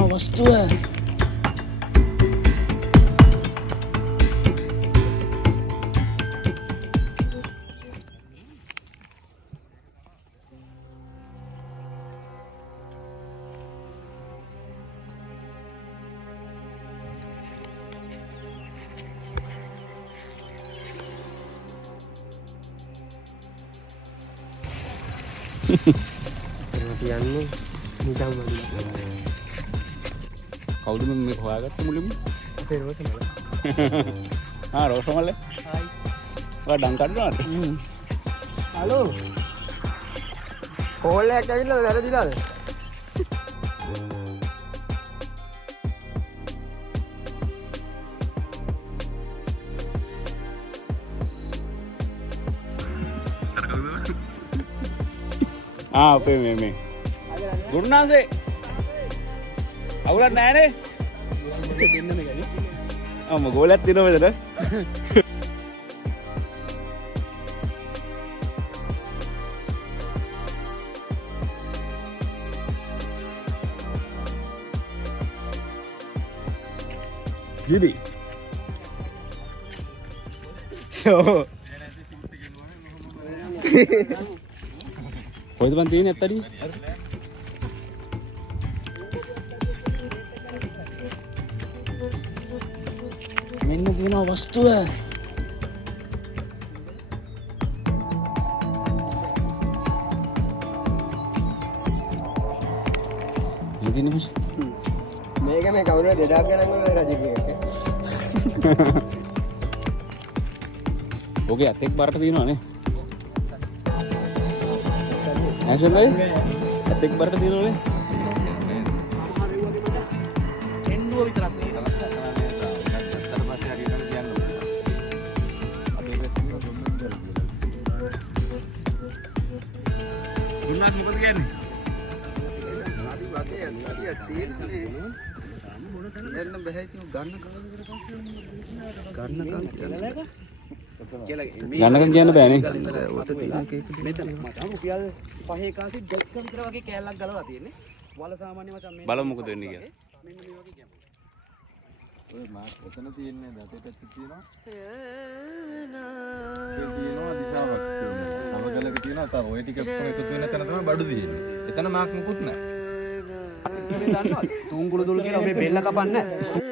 තියෙනවා වස්තුව. කියන්නේ නිකම් වගේ. කවුද මේ හොයාගත්තේ මුලින්ම? අපේ රෝසමල. රෝසමල. හායි. ඔයා ඩම් කඩනවද? හලෝ. කෝල් එකක් ඇවිල්ලාද වැරදිලාද? අපේ මේ ගුරුනාසේ අවුලක් නෑනේ. දෙන්නම ගනි. ගෝලයක් තියෙනවා මෙතන. Jadi. කොයිද බන් තියෙන්නේ ඇත්තටි? මෙන්න තියෙනවා වස්තුව. ඉතින් මේක මේ කවුරුද 2000 ගණන් වල රජිකේ. ඔගේ අතෙක් බරට තියෙනවනේ. ඇෂන්ලයි අතෙක් බරට තියෙනවනේ. එන්නුව විතරක් තියෙනවා. දුන්නාස් මොකද කියන්නේ? අපි වගේ අනිවාර්යය තියෙන්නේ. එන්න බෑ ඉතින් ගන්න කවදද ගන්නකම් කියන්න බෑනේ. මෙතන මචං රුපියල් 5 කාසි දෙක විතර වගේ කෑල්ලක් ගලවලා තියෙන්නේ. වල සාමාන්‍ය මචං මේ බලමු මොකද වෙන්නේ කියලා. මෙන්න මේ වගේ කැමරා. ඔය මාත් එතන තියෙන්නේ දතේ පැත්තේ තියෙනවා. ඒ තියෙනවා දිශාවක් තියෙනවා. සමගලක තියෙනවා. තව ඔය ටික ඔක්කොම එකතු වෙන තැන තමයි බඩු තියෙන්නේ. එතන මාක් මුකුත් නැහැ. මේ දන්නවද? තුන්කුළු දුල් කියලා ඔබේ බෙල්ල කපන්නේ නැහැ.